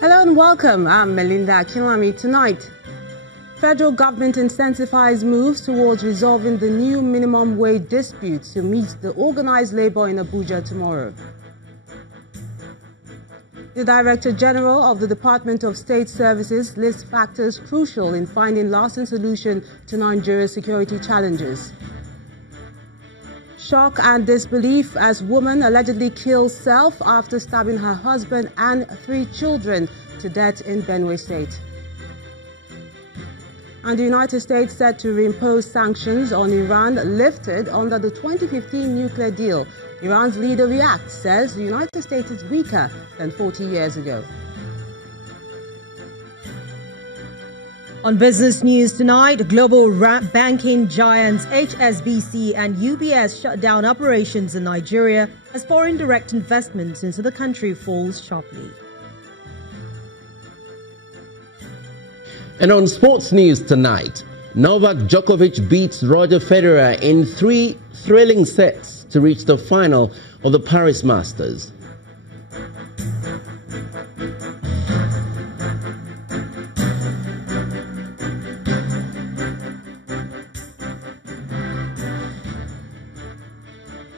Hello and welcome. I'm Melinda Akinlami. Tonight, federal government intensifies moves towards resolving the new minimum wage dispute to meet the organized labor in Abuja tomorrow. The Director General of the Department of State Services lists factors crucial in finding lasting solution to Nigeria's security challenges. Shock and disbelief as woman allegedly kills self after stabbing her husband and 3 children to death in Benue State. And the United States set to reimpose sanctions on Iran lifted under the 2015 nuclear deal. Iran's leader reacts, says the United States is weaker than 40 years ago. On business news tonight, global banking giants HSBC and UBS shut down operations in Nigeria as foreign direct investments into the country falls sharply. And on sports news tonight, Novak Djokovic beats Roger Federer in 3 thrilling sets to reach the final of the Paris Masters.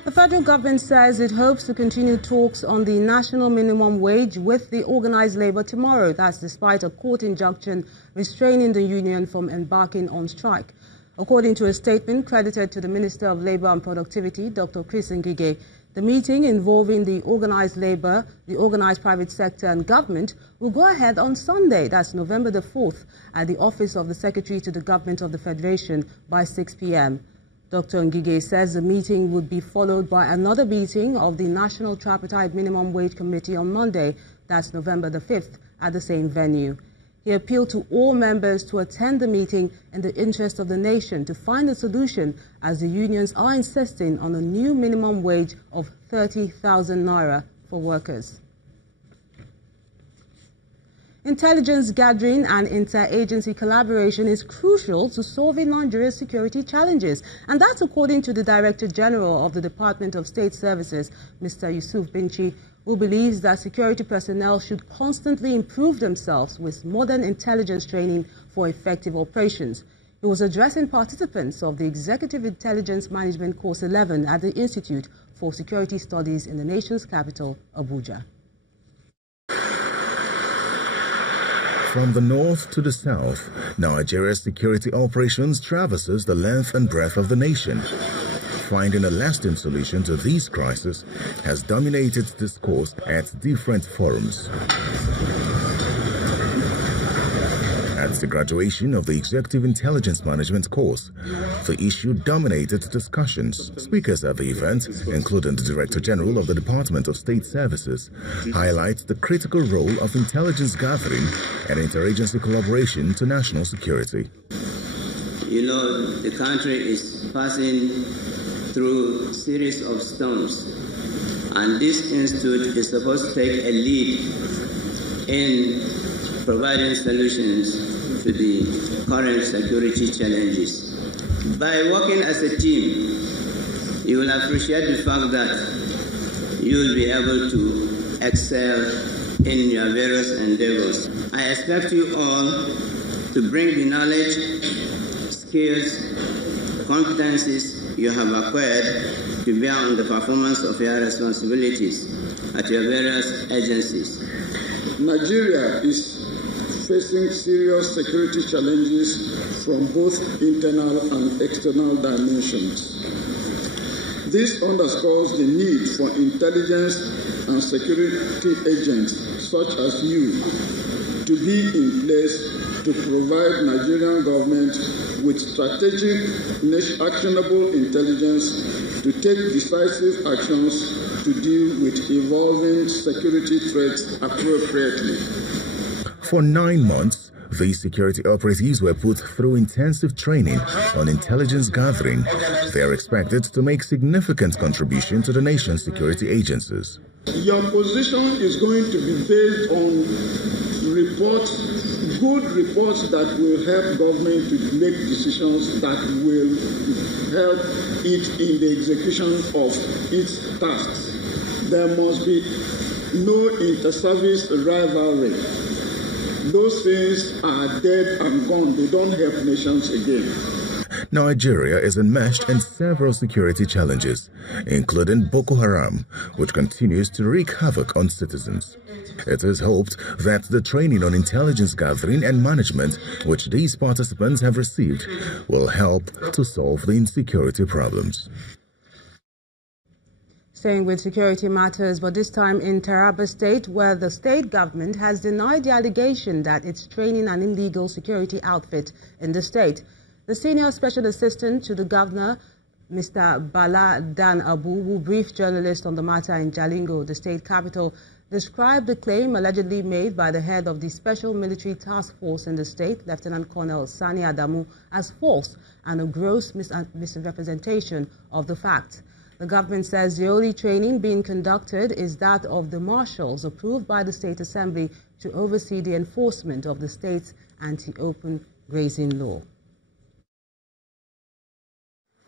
The federal government says it hopes to continue talks on the national minimum wage with the organized labor tomorrow. That's despite a court injunction restraining the union from embarking on strike. According to a statement credited to the Minister of Labor and Productivity, Dr. Chris Ngige, the meeting involving the organized labor, the organized private sector and government will go ahead on Sunday, that's November the 4th, at the office of the Secretary to the Government of the Federation by 6 p.m. Dr. Ngige says the meeting would be followed by another meeting of the National Tripartite Minimum Wage Committee on Monday, that's November the 5th, at the same venue. He appealed to all members to attend the meeting in the interest of the nation to find a solution, as the unions are insisting on a new minimum wage of 30,000 naira for workers. Intelligence gathering and interagency collaboration is crucial to solving Nigeria's security challenges, and that's according to the Director General of the Department of State Services, Mr. Yusuf Binchi, who believes that security personnel should constantly improve themselves with modern intelligence training for effective operations. He was addressing participants of the Executive Intelligence Management Course 11 at the Institute for Security Studies in the nation's capital, Abuja. From the north to the south, Nigeria's security operations traverses the length and breadth of the nation. Finding a lasting solution to these crises has dominated discourse at different forums. At the graduation of the Executive Intelligence Management course, the issue dominated discussions. Speakers at the event, including the Director General of the Department of State Services, highlight the critical role of intelligence gathering and interagency collaboration to national security. You know, the country is passing through a series of storms, and this institute is supposed to take a lead in providing solutions to the current security challenges. By working as a team, you will appreciate the fact that you will be able to excel in your various endeavors. I expect you all to bring the knowledge, skills, competencies you have acquired to bear on the performance of your responsibilities at your various agencies. Nigeria is facing serious security challenges from both internal and external dimensions. This underscores the need for intelligence and security agents such as you to be in place to provide Nigerian government with strategic, actionable intelligence to take decisive actions to deal with evolving security threats appropriately. For 9 months, these security operatives were put through intensive training on intelligence gathering. They are expected to make significant contribution to the nation's security agencies. Your position is going to be based on reports, good reports that will help government to make decisions that will help it in the execution of its tasks. There must be no inter-service rivalry. Those things are dead and gone. They don't help nations again. Nigeria is enmeshed in several security challenges, including Boko Haram, which continues to wreak havoc on citizens. It is hoped that the training on intelligence gathering and management which these participants have received will help to solve the insecurity problems. Staying with security matters, but this time in Taraba State, where the state government has denied the allegation that it's training an illegal security outfit in the state. The senior special assistant to the governor, Mr. Bala Dan Abu, who briefed journalists on the matter in Jalingo, the state capital, described the claim allegedly made by the head of the Special Military Task Force in the state, Lieutenant Colonel Sani Adamu, as false and a gross misrepresentation of the fact. The government says the only training being conducted is that of the marshals approved by the State Assembly to oversee the enforcement of the state's anti-open grazing law.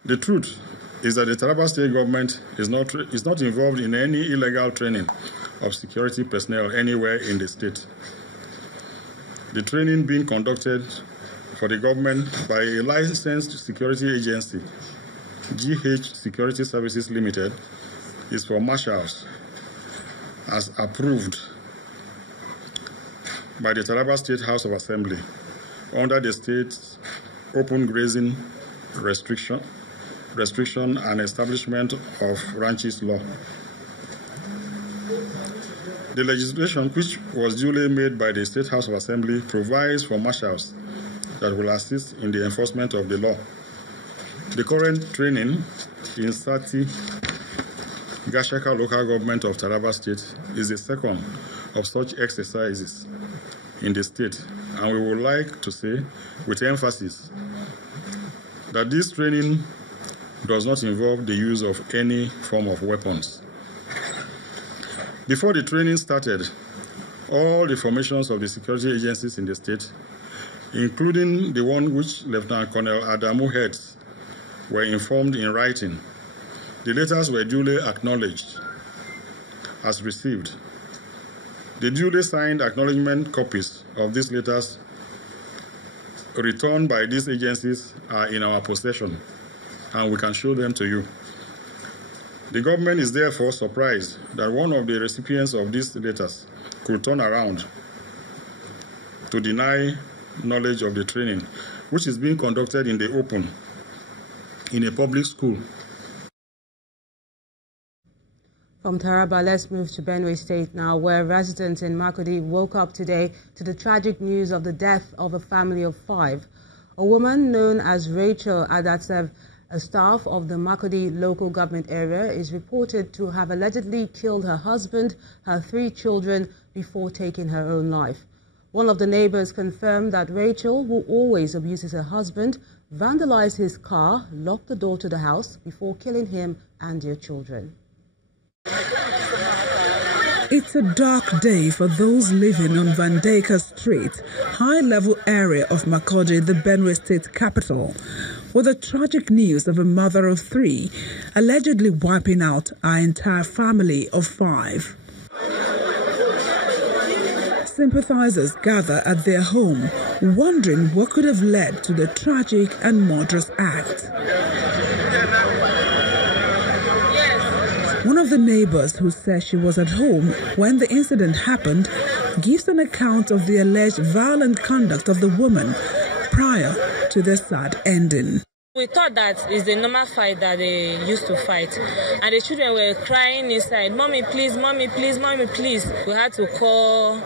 The truth is that the Taraba state government is not involved in any illegal training of security personnel anywhere in the state. The training being conducted for the government by a licensed security agency, GH Security Services Limited, is for marshals as approved by the Taraba State House of Assembly under the state's open grazing restriction and establishment of ranches law. The legislation, which was duly made by the State House of Assembly, provides for marshals that will assist in the enforcement of the law. The current training in Sati, Gashaka local government of Taraba State, is the second of such exercises in the state, and we would like to say with emphasis that this training does not involve the use of any form of weapons. Before the training started, all the formations of the security agencies in the state, including the one which Lieutenant Colonel Adamu heads, were informed in writing. The letters were duly acknowledged as received. The duly signed acknowledgement copies of these letters returned by these agencies are in our possession, and we can show them to you. The government is therefore surprised that one of the recipients of these letters could turn around to deny knowledge of the training, which is being conducted in the open, in a public school. From Taraba, let's move to Benue State now, where residents in Makurdi woke up today to the tragic news of the death of a family of 5. A woman known as Rachel Adatsev, a staff of the Makurdi local government area, is reported to have allegedly killed her husband, her 3 children, before taking her own life. One of the neighbors confirmed that Rachel, who always abuses her husband, vandalized his car, locked the door to the house before killing him and their children. It's a dark day for those living on Vandeka Street, high-level area of Makurdi, the Benue State capital, with the tragic news of a mother of 3 allegedly wiping out our entire family of 5. Sympathizers gather at their home, wondering what could have led to the tragic and murderous act. One of the neighbors, who says she was at home when the incident happened, gives an account of the alleged violent conduct of the woman prior to the sad ending. We thought that it's the normal fight that they used to fight, and the children were crying inside, "Mommy, please, mommy, please, mommy, please." We had to call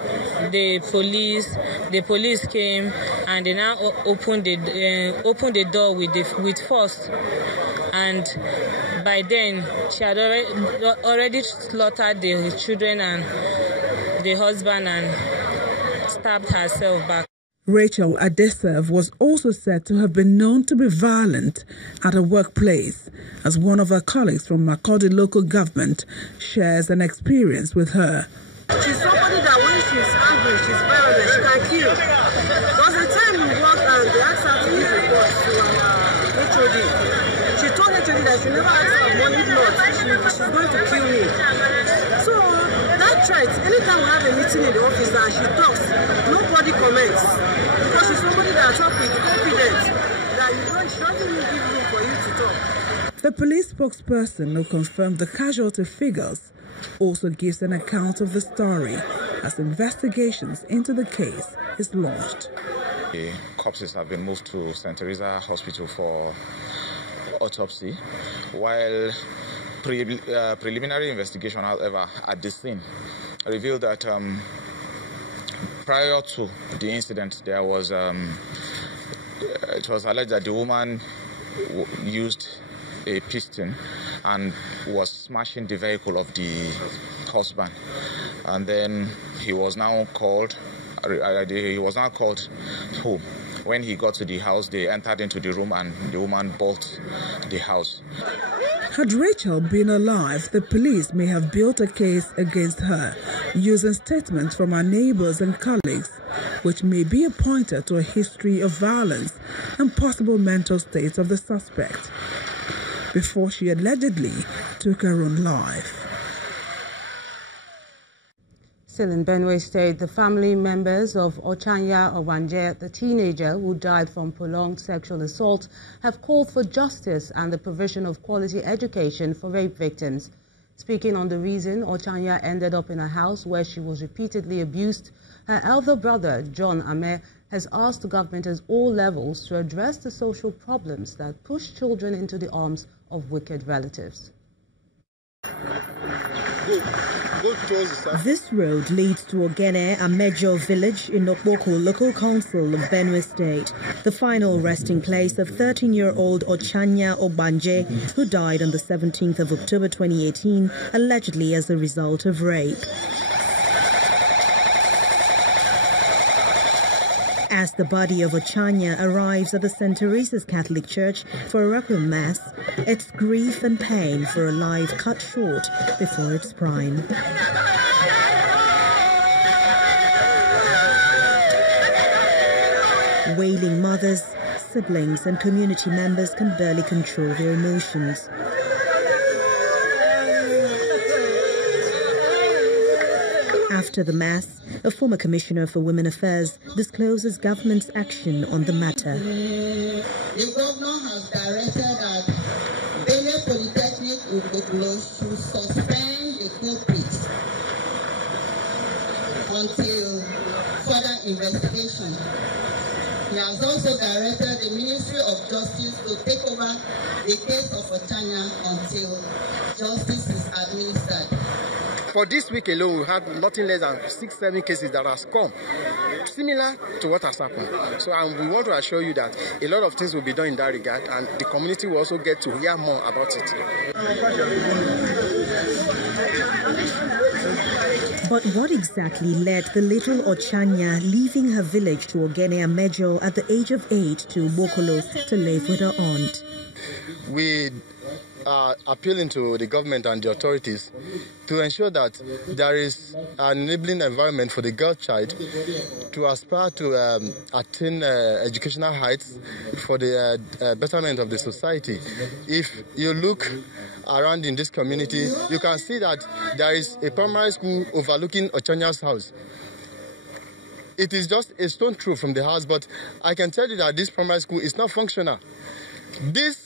the police. The police came, and they now opened the door with force. And by then, she had already slaughtered the children and the husband and stabbed herself back. Rachel Adesev was also said to have been known to be violent at her workplace, as one of her colleagues from Makurdi local government shares an experience with her. She's somebody that when she's angry, she's violent, she can kill. Because the time we worked and they asked her to give report to HOD, she told HOD that she never asked for money, not she's going to kill me. So that threat. Anytime we have a meeting in the office and she talks, nobody comments. Because she's somebody that talks with confidence, that she doesn't even give room for you to talk. The police spokesperson who confirmed the casualty figures also gives an account of the story as investigations into the case is launched. The corpses have been moved to St. Teresa Hospital for autopsy, while preliminary investigation, however, at the scene revealed that prior to the incident, there was it was alleged that the woman used a piston and was smashing the vehicle of the husband, and then he was now called home. When he got to the house, they entered into the room and the woman bolted the house. Had Rachel been alive, the police may have built a case against her using statements from her neighbors and colleagues, which may be a pointer to a history of violence and possible mental states of the suspect before she allegedly took her own life. Still in Benue State, the family members of Ochanya Obanje, the teenager who died from prolonged sexual assault, have called for justice and the provision of quality education for rape victims. Speaking on the reason Ochanya ended up in a house where she was repeatedly abused, her elder brother, John Ame, has asked the government at all levels to address the social problems that push children into the arms of wicked relatives. This road leads to Ogene Amejo village in Okpoko local council of Benue State, the final resting place of 13-year-old Ochanya Obanje, who died on the 17th of October 2018, allegedly as a result of rape. As the body of Ochanya arrives at the St. Teresa's Catholic Church for a requiem mass, it's grief and pain for a life cut short before its prime. Wailing mothers, siblings and community members can barely control their emotions. After the mass, a former commissioner for Women Affairs discloses government's action on the matter. The governor has directed that Benue Polytechnic should suspend the culprits until further investigation. He has also directed the Ministry of Justice to take over the case of Ochanya until justice is administered. For this week alone, we had nothing less than 6-7 cases that has come, similar to what has happened. So we want to assure you that a lot of things will be done in that regard, and the community will also get to hear more about it. But what exactly led the little Ochanya leaving her village to Ogene Amejo at the age of 8 to Bokolo to live with her aunt? We are appealing to the government and the authorities to ensure that there is an enabling environment for the girl child to aspire to attain educational heights for the betterment of the society. If you look around in this community, you can see that there is a primary school overlooking Ochanya's house. It is just a stone throw from the house, but I can tell you that this primary school is not functional. This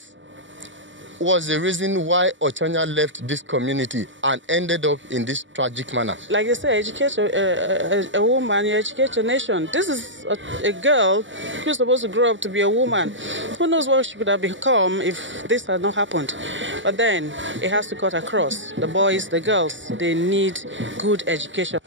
was the reason why Ochanya left this community and ended up in this tragic manner. Like you say, educate a woman, you educate a nation. This is a girl who's supposed to grow up to be a woman. Who knows what she could have become if this had not happened. But then it has to cut across. The boys, the girls, they need good education.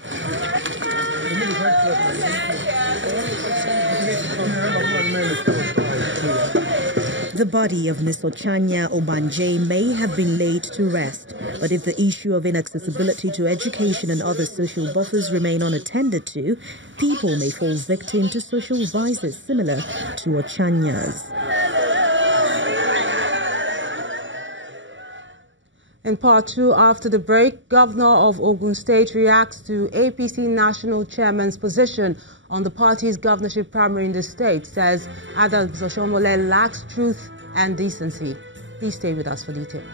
The body of Miss Ochanya Obanje may have been laid to rest, but if the issue of inaccessibility to education and other social buffers remain unattended to, people may fall victim to social vices similar to Ochanya's. In part two, after the break, Governor of Ogun State reacts to APC National Chairman's position on the party's governorship primary in the state, says Adams Oshomole lacks truth and decency. Please stay with us for details.